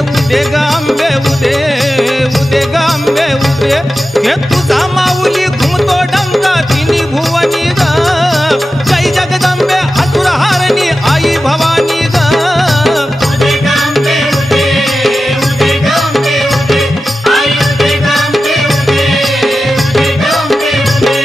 उदे ग आंबे उदे उदे ग आंबे उदे हे तुझा माऊली घुमतो डंका तिन्ही भुवनी ग जय जगदंबे असुरहारिणी आई भवानी ग उदे ग आंबे उदे उदे ग आंबे उदे आई उदे ग आंबे उदे उदे ग आंबे उदे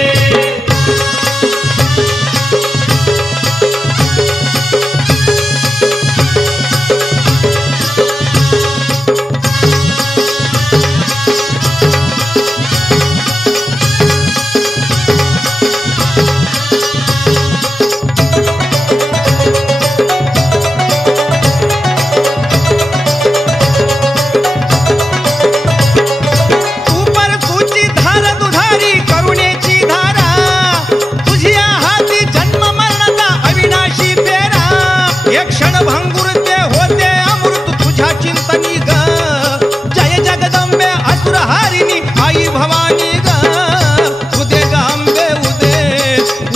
भंगुर ते होते अमृत तुझ्या चिंतनी ग जय जगदंबे असुरहारिणी आई भवानी ग उदे ग आंबे उदे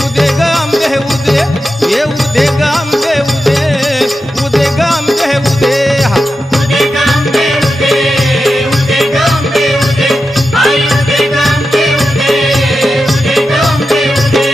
उदे ग आंबे उदे ये उदे ग आंबे उदे उदे ग आंबे उदे उदे ग आंबे उदे उदे ग आंबे उदे आई उदे ग आंबे उदे उदे ग आंबे उदे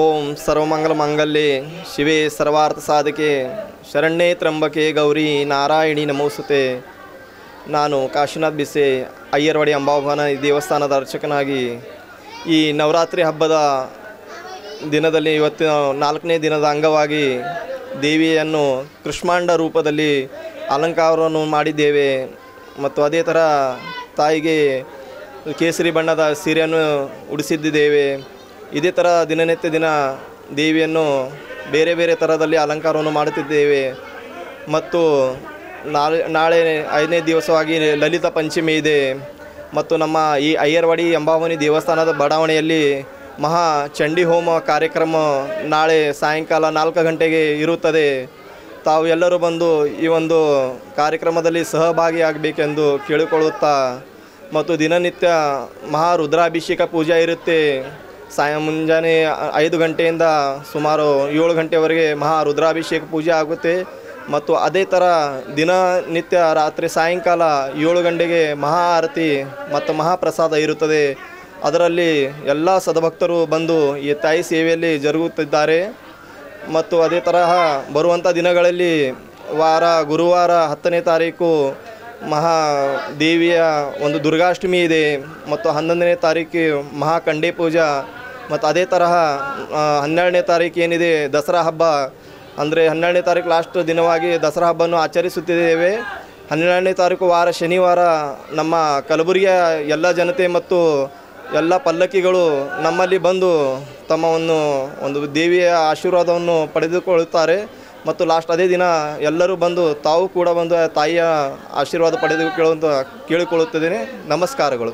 ಓಂ ಸರ್ವಮಂಗಲ ಮಂಗಲ್ಯೆ ಶಿವೆ ಸರ್ವಾರ್ಥ ಸಾಧಕೆ ಶರಣ್ಯೇ ತ್ರಂಬಕೆ ಗೌರಿ ನಾರಾಯಣಿ ನಮೋಸ್ತುತೆ. ನಾನು ಕಾಶಿನಾಥ್ ಬಿಸೆ ಅಯ್ಯರವಾಡಿ ಅಂಬಾಭವಾನಿ ದೇವಸ್ಥಾನದ ಅರ್ಚಕನಾಗಿ ಈ ನವರಾತ್ರಿ ಹಬ್ಬದ ದಿನದಲ್ಲಿ ಇವತ್ತಿನ 4ನೇ ದಿನದ ಅಂಗವಾಗಿ ದೇವಿಯನ್ನು ಕೃಷ್ಣಾಂಡ ರೂಪದಲ್ಲಿ ಅಲಂಕಾರವನ್ನು ಮಾಡಿದ್ದೇವೆ. ಮತ್ತು ಅದೇ ಥರ ತಾಯಿಗೆ ಕೇಸರಿ ಬಣ್ಣದ ಸೀರೆಯನ್ನು ಉಡಿಸಿದ್ದೇವೆ. ಇದೇ ಥರ ದಿನನಿತ್ಯ ದಿನ ದೇವಿಯನ್ನು ಬೇರೆ ಬೇರೆ ಥರದಲ್ಲಿ ಅಲಂಕಾರವನ್ನು ಮಾಡುತ್ತಿದ್ದೇವೆ. ಮತ್ತು ನಾಳೆ 5ನೇ ದಿವಸವಾಗಿ ಲಲಿತ ಪಂಚಮಿ ಇದೆ. ಮತ್ತು ನಮ್ಮ ಈ ಅಯ್ಯರವಾಡಿ ಅಂಬಾಭವಾನಿ ದೇವಸ್ಥಾನದ ಬಡಾವಣೆಯಲ್ಲಿ ಮಹಾ ಚಂಡಿ ಹೋಮ ಕಾರ್ಯಕ್ರಮ ನಾಳೆ ಸಾಯಂಕಾಲ 4 ಗಂಟೆಗೆ ಇರುತ್ತದೆ. ತಾವು ಎಲ್ಲರೂ ಬಂದು ಈ ಒಂದು ಕಾರ್ಯಕ್ರಮದಲ್ಲಿ ಸಹಭಾಗಿಯಾಗಬೇಕೆಂದು ಕೇಳಿಕೊಳ್ಳುತ್ತಾ, ಮತ್ತು ದಿನನಿತ್ಯ ಮಹಾ ರುದ್ರಾಭಿಷೇಕ ಪೂಜೆ ಇರುತ್ತೆ. ಮುಂಜಾನೆ 5 ಗಂಟೆಯಿಂದ ಸುಮಾರು 7 ಗಂಟೆವರೆಗೆ ಮಹಾ ರುದ್ರಾಭಿಷೇಕ ಪೂಜೆ ಆಗುತ್ತೆ. ಮತ್ತು ಅದೇ ಥರ ದಿನನಿತ್ಯ ರಾತ್ರಿ ಸಾಯಂಕಾಲ 7 ಗಂಟೆಗೆ ಮಹಾ ಆರತಿ ಮತ್ತು ಮಹಾಪ್ರಸಾದ ಇರುತ್ತದೆ. ಅದರಲ್ಲಿ ಎಲ್ಲ ಸದ್ಭಕ್ತರು ಬಂದು ಈ ತಾಯಿ ಸೇವೆಯಲ್ಲಿ ಜರುಗುತ್ತಿದ್ದಾರೆ. ಮತ್ತು ಅದೇ ತರಹ ಬರುವಂಥ ದಿನಗಳಲ್ಲಿ ಗುರುವಾರ 10ನೇ ತಾರೀಕು ದೇವಿಯ ಒಂದು ದುರ್ಗಾಷ್ಟಮಿ ಇದೆ. ಮತ್ತು 11ನೇ ತಾರೀಕು ಮಹಾಕಂಡೆ ಪೂಜಾ. ಮತ್ತು ಅದೇ ತರಹ 12ನೇ ತಾರೀಕು ಏನಿದೆ ದಸರಾ ಹಬ್ಬ, ಅಂದರೆ 12ನೇ ತಾರೀಕು ಲಾಸ್ಟ್ ದಿನವಾಗಿ ದಸರಾ ಹಬ್ಬವನ್ನು ಆಚರಿಸುತ್ತಿದ್ದೇವೆ. 12ನೇ ತಾರೀಕು ಶನಿವಾರ ನಮ್ಮ ಕಲಬುರಗಿಯ ಎಲ್ಲ ಜನತೆ ಮತ್ತು ಎಲ್ಲ ಪಲ್ಲಕ್ಕಿಗಳು ನಮ್ಮಲ್ಲಿ ಬಂದು ಒಂದು ದೇವಿಯ ಆಶೀರ್ವಾದವನ್ನು ಪಡೆದುಕೊಳ್ಳುತ್ತಾರೆ ಮತ್ತು ಲಾಸ್ಟ್ ಅದೇ ದಿನ ಎಲ್ಲರೂ ಬಂದು ತಾವು ಕೂಡ ಬಂದು ತಾಯಿಯ ಆಶೀರ್ವಾದ ಪಡೆದುಕೊಳ್ಳುವಂತ ಕೇಳಿಕೊಳ್ಳುತ್ತಿದ್ದೇನೆ. ನಮಸ್ಕಾರಗಳು.